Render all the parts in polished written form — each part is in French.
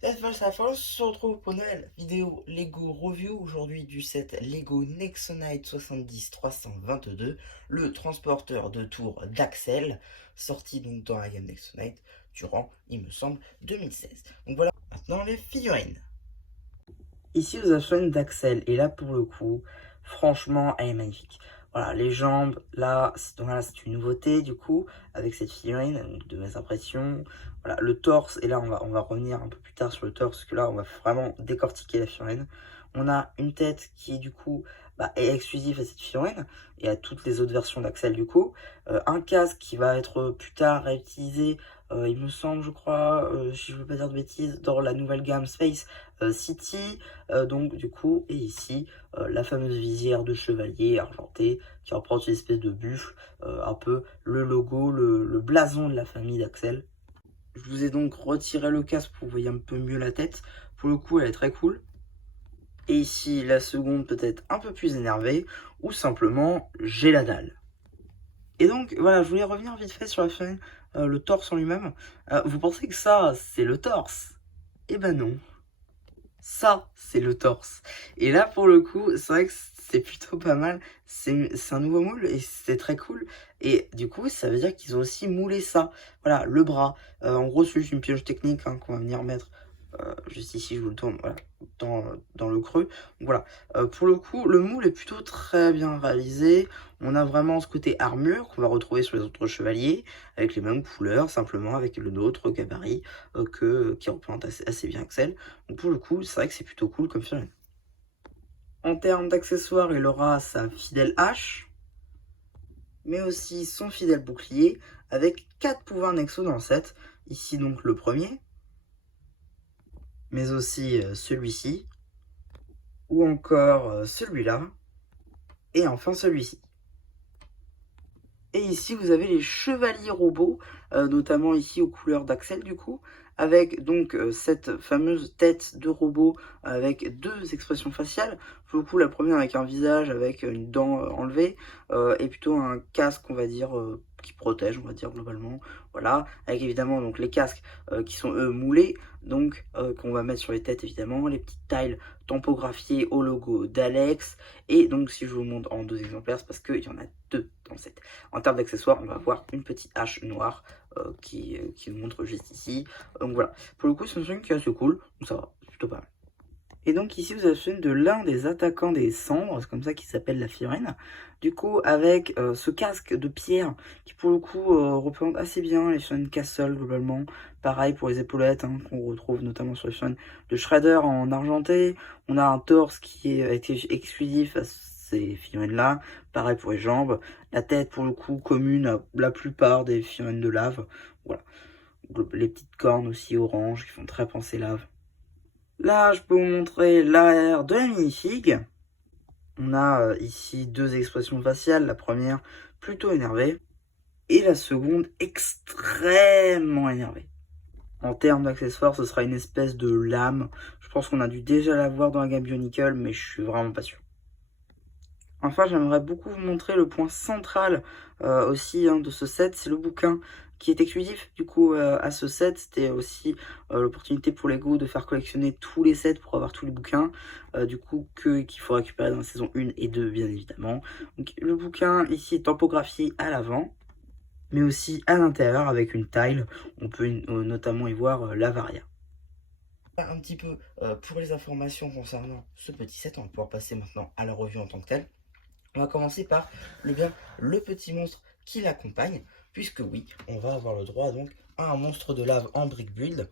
Ça France, on se retrouve pour une nouvelle vidéo Lego Review aujourd'hui du set Lego Nexonite 70-322, le transporteur de tour d'Axel, sorti donc dans la gamme Nexonite durant, il me semble, 2016. Donc voilà, maintenant les figurines. Ici, vous avez une d'Axel, et là, pour le coup, franchement, elle est magnifique. Voilà, les jambes, là, c'est une nouveauté, du coup, avec cette figurine, donc, de mes impressions. Voilà, le torse, et là, on va revenir un peu plus tard sur le torse, parce que là, on va vraiment décortiquer la figurine. On a une tête qui, du coup, est exclusive à cette figurine, et à toutes les autres versions d'Axel, du coup. Un casque qui va être plus tard réutilisé, il me semble, je crois, si je ne veux pas dire de bêtises, dans la nouvelle gamme Space City. Donc du coup, et ici, la fameuse visière de chevalier argentée qui représente une espèce de buffle, un peu le logo, le blason de la famille d'Axel. Je vous ai donc retiré le casque pour que vous voyez un peu mieux la tête. Pour le coup, elle est très cool. Et ici, la seconde peut-être un peu plus énervée, ou simplement, j'ai la dalle. Et donc, voilà, je voulais revenir vite fait sur la fin, le torse en lui-même. Vous pensez que ça, c'est le torse? Eh ben non. Ça, c'est le torse. Et là, pour le coup, c'est vrai que c'est plutôt pas mal. C'est un nouveau moule et c'est très cool. Et du coup, ça veut dire qu'ils ont aussi moulé ça. Voilà, le bras. En gros, c'est juste une pioche technique qu'on va venir mettre juste ici, je vous le tourne, voilà, dans le creux. Donc, voilà, pour le coup, le moule est plutôt très bien réalisé. On a vraiment ce côté armure qu'on va retrouver sur les autres chevaliers, avec les mêmes couleurs, simplement avec le nôtre gabarit qui représente assez bien Axel. Donc pour le coup, c'est vrai que c'est plutôt cool comme figurine. En termes d'accessoires, il aura sa fidèle hache, mais aussi son fidèle bouclier, avec 4 pouvoirs Nexo dans le set. Ici donc le premier, mais aussi celui-ci, ou encore celui-là, et enfin celui-ci. Et ici, vous avez les chevaliers robots, notamment ici aux couleurs d'Axel du coup, avec donc cette fameuse tête de robot avec deux expressions faciales. Pour le coup, la première avec un visage avec une dent enlevée, et plutôt un casque, on va dire, qui protège, on va dire globalement. Voilà, avec évidemment donc les casques qui sont eux moulés, donc qu'on va mettre sur les têtes évidemment, les petites tiles tampographiées au logo d'Alex. Et donc si je vous montre en deux exemplaires, c'est parce qu'il y en a deux dans le set. En termes d'accessoires, on va avoir une petite hache noire qui nous montre juste ici. Donc voilà, pour le coup, c'est un truc qui est assez cool, donc ça va, c'est plutôt pas mal. Et donc ici, vous avez une de l'un des attaquants des cendres, c'est comme ça qu'il s'appelle la figurine. Du coup, avec ce casque de pierre qui, pour le coup, représente assez bien les figurines Castle, globalement. Pareil pour les épaulettes, qu'on retrouve notamment sur les figurines de Shredder en argenté. On a un torse qui a été exclusif à ces figurines-là. Pareil pour les jambes. La tête, pour le coup, commune à la plupart des figurines de lave. Voilà. Les petites cornes aussi oranges qui font très penser lave. Là, je peux vous montrer l'arrière de la minifig. On a ici deux expressions faciales. La première, plutôt énervée. Et la seconde, extrêmement énervée. En termes d'accessoires, ce sera une espèce de lame. Je pense qu'on a dû déjà la voir dans la gamme Bionicle, mais je suis vraiment pas sûr. Enfin, j'aimerais beaucoup vous montrer le point central aussi de ce set, c'est le bouquin qui est exclusif du coup à ce set. C'était aussi l'opportunité pour Lego de faire collectionner tous les sets pour avoir tous les bouquins, du coup qu'il faut récupérer dans la saison 1 et 2 bien évidemment. Donc le bouquin ici est tampographié à l'avant, mais aussi à l'intérieur avec une tile. On peut notamment y voir la Varia. Un petit peu pour les informations concernant ce petit set, on va pouvoir passer maintenant à la revue en tant que telle. On va commencer par le petit monstre qui l'accompagne, puisque oui, on va avoir le droit donc à un monstre de lave en brick build.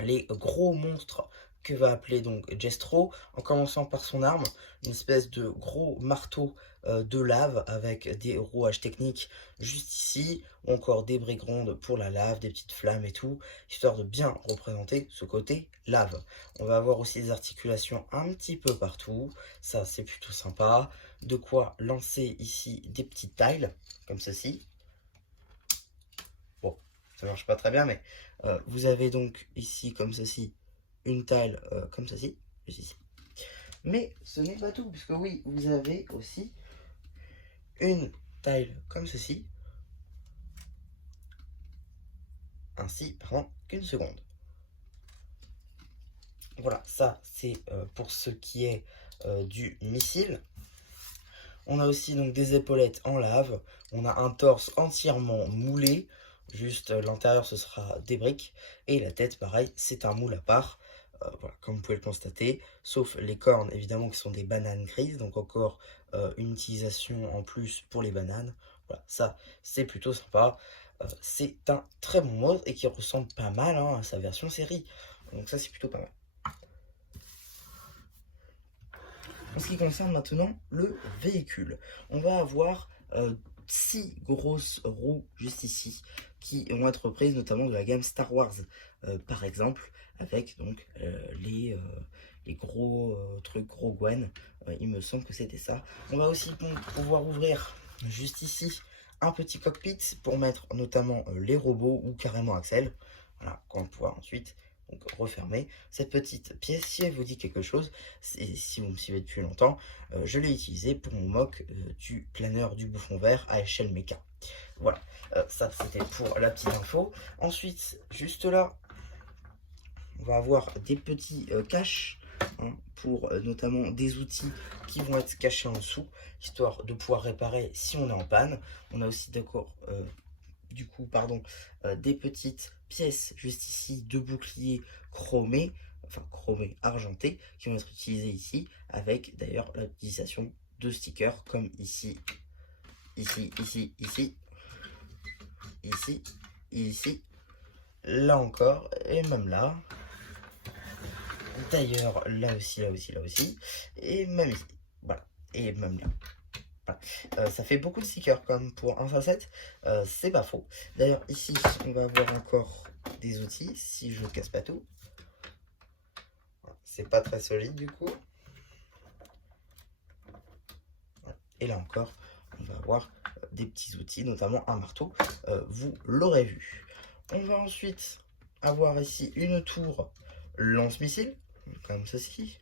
Les gros monstres que va appeler donc Jestro, en commençant par son arme, une espèce de gros marteau de lave avec des rouages techniques juste ici, ou encore des briques rondes pour la lave, des petites flammes et tout, histoire de bien représenter ce côté lave. On va avoir aussi des articulations un petit peu partout, ça c'est plutôt sympa, de quoi lancer ici des petites tiles, comme ceci. Bon, ça marche pas très bien, mais vous avez donc ici, comme ceci, une tile comme ceci, juste ici. Mais ce n'est pas tout, puisque oui, vous avez aussi une tile comme ceci, ainsi, pardon, qu'une seconde. Voilà, ça c'est pour ce qui est du missile. On a aussi donc des épaulettes en lave. On a un torse entièrement moulé. Juste l'intérieur ce sera des briques. Et la tête pareil, c'est un moule à part. Voilà, comme vous pouvez le constater. Sauf les cornes évidemment qui sont des bananes grises. Donc encore une utilisation en plus pour les bananes. Voilà, ça c'est plutôt sympa. C'est un très bon mode et qui ressemble pas mal à sa version série. Donc ça c'est plutôt pas mal. En ce qui concerne maintenant le véhicule, on va avoir 6 grosses roues juste ici qui vont être prises notamment de la gamme Star Wars par exemple, avec donc les gros trucs Rogue One, il me semble que c'était ça. On va aussi pouvoir ouvrir juste ici un petit cockpit pour mettre notamment les robots ou carrément Axel. Voilà, qu'on va pouvoir ensuite donc refermer. Cette petite pièce, si elle vous dit quelque chose, si vous me suivez depuis longtemps, je l'ai utilisée pour mon mock du planeur du bouffon vert à échelle méca. Voilà, ça c'était pour la petite info. Ensuite, juste là, on va avoir des petits caches pour notamment des outils qui vont être cachés en dessous, histoire de pouvoir réparer si on est en panne. On a aussi des petites pièces juste ici de boucliers chromés, enfin chromés argentés, qui vont être utilisés ici, avec d'ailleurs l'utilisation de stickers comme ici, ici, ici, ici, ici, ici, là encore, et même là. D'ailleurs, là aussi, là aussi, là aussi, et même ici, voilà, et même là. Voilà. Ça fait beaucoup de stickers comme pour un facette, c'est pas faux. D'ailleurs ici on va avoir encore des outils, si je casse pas tout. C'est pas très solide du coup. Et là encore, on va avoir des petits outils, notamment un marteau, vous l'aurez vu. On va ensuite avoir ici une tour lance-missile, comme ceci.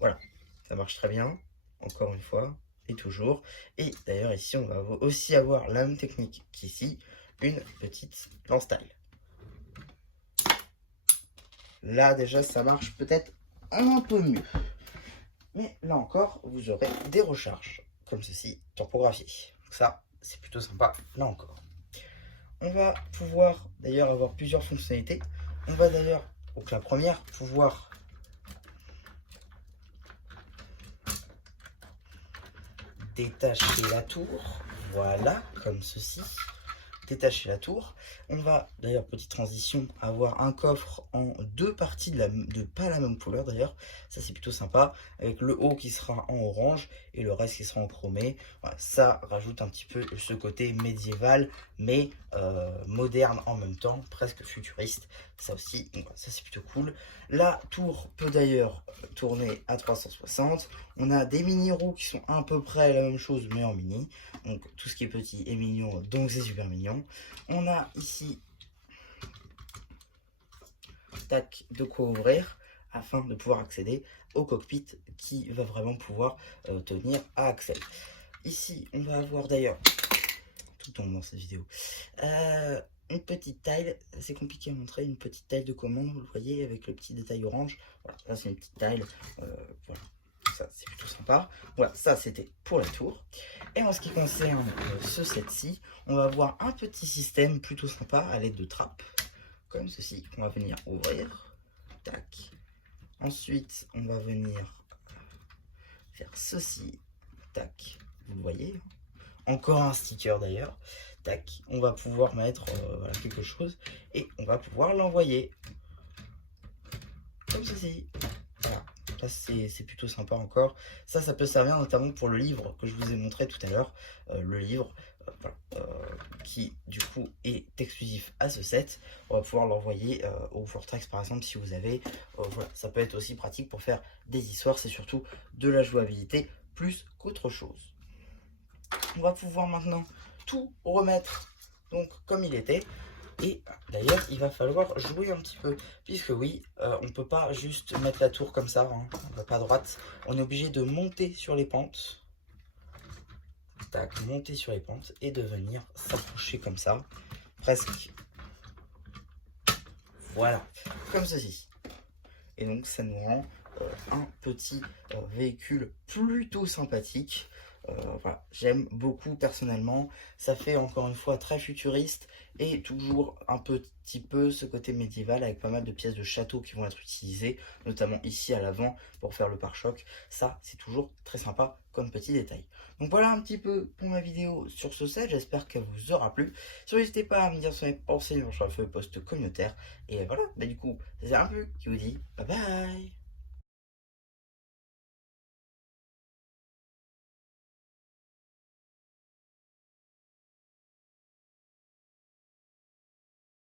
Voilà, ça marche très bien, encore une fois. Et toujours. Et d'ailleurs ici on va aussi avoir la même technique qu'ici, une petite lance-taille. Là déjà ça marche peut-être un peu mieux. Mais là encore vous aurez des recharges comme ceci topographiées. Ça c'est plutôt sympa là encore. On va pouvoir d'ailleurs avoir plusieurs fonctionnalités. On va d'ailleurs, donc la première, pouvoir détacher la tour, voilà, comme ceci, détacher la tour. On va, d'ailleurs, petite transition, avoir un coffre en deux parties de pas la même couleur d'ailleurs, ça c'est plutôt sympa, avec le haut qui sera en orange et le reste qui sera en chromé. Voilà, ça rajoute un petit peu ce côté médiéval, mais moderne en même temps, presque futuriste, ça aussi, voilà, ça c'est plutôt cool. La tour peut d'ailleurs tourner à 360. On a des mini roues qui sont à peu près la même chose mais en mini. Donc tout ce qui est petit est mignon, donc c'est super mignon. On a ici tac, de quoi ouvrir afin de pouvoir accéder au cockpit qui va vraiment pouvoir tenir à Axel. Ici on va avoir d'ailleurs tout le temps dans cette vidéo une petite taille, c'est compliqué à montrer, une petite taille de commande, vous le voyez, avec le petit détail orange. Voilà, ça c'est une petite taille, voilà, ça c'est plutôt sympa. Voilà, ça c'était pour la tour. Et en ce qui concerne ce set-ci, on va avoir un petit système plutôt sympa à l'aide de trappes, comme ceci, qu'on va venir ouvrir. Tac. Ensuite, on va venir faire ceci. Tac. Vous le voyez. Encore un sticker d'ailleurs. Tac, on va pouvoir mettre voilà, quelque chose et on va pouvoir l'envoyer comme ceci. Voilà, là c'est plutôt sympa encore. Ça peut servir notamment pour le livre que je vous ai montré tout à l'heure. Le livre voilà, qui du coup est exclusif à ce set. On va pouvoir l'envoyer au Vortex par exemple si vous avez. Voilà, ça peut être aussi pratique pour faire des histoires. C'est surtout de la jouabilité plus qu'autre chose. On va pouvoir maintenant tout remettre donc comme il était. Et d'ailleurs il va falloir jouer un petit peu, puisque oui, on ne peut pas juste mettre la tour comme ça, hein, on ne va pas à droite, on est obligé de monter sur les pentes. Tac, monter sur les pentes et de venir s'approcher comme ça, presque. Voilà, comme ceci. et donc ça nous rend un petit véhicule plutôt sympathique. Voilà, j'aime beaucoup personnellement, ça fait encore une fois très futuriste et toujours un petit peu ce côté médiéval avec pas mal de pièces de château qui vont être utilisées, notamment ici à l'avant pour faire le pare-choc. Ça, c'est toujours très sympa comme petit détail. Donc voilà un petit peu pour ma vidéo sur ce set, j'espère qu'elle vous aura plu. Surtout n'hésitez pas à me dire ce que vous pensez sur le post communautaire. Et voilà, bah du coup, c'est un peu qui vous dit bye bye.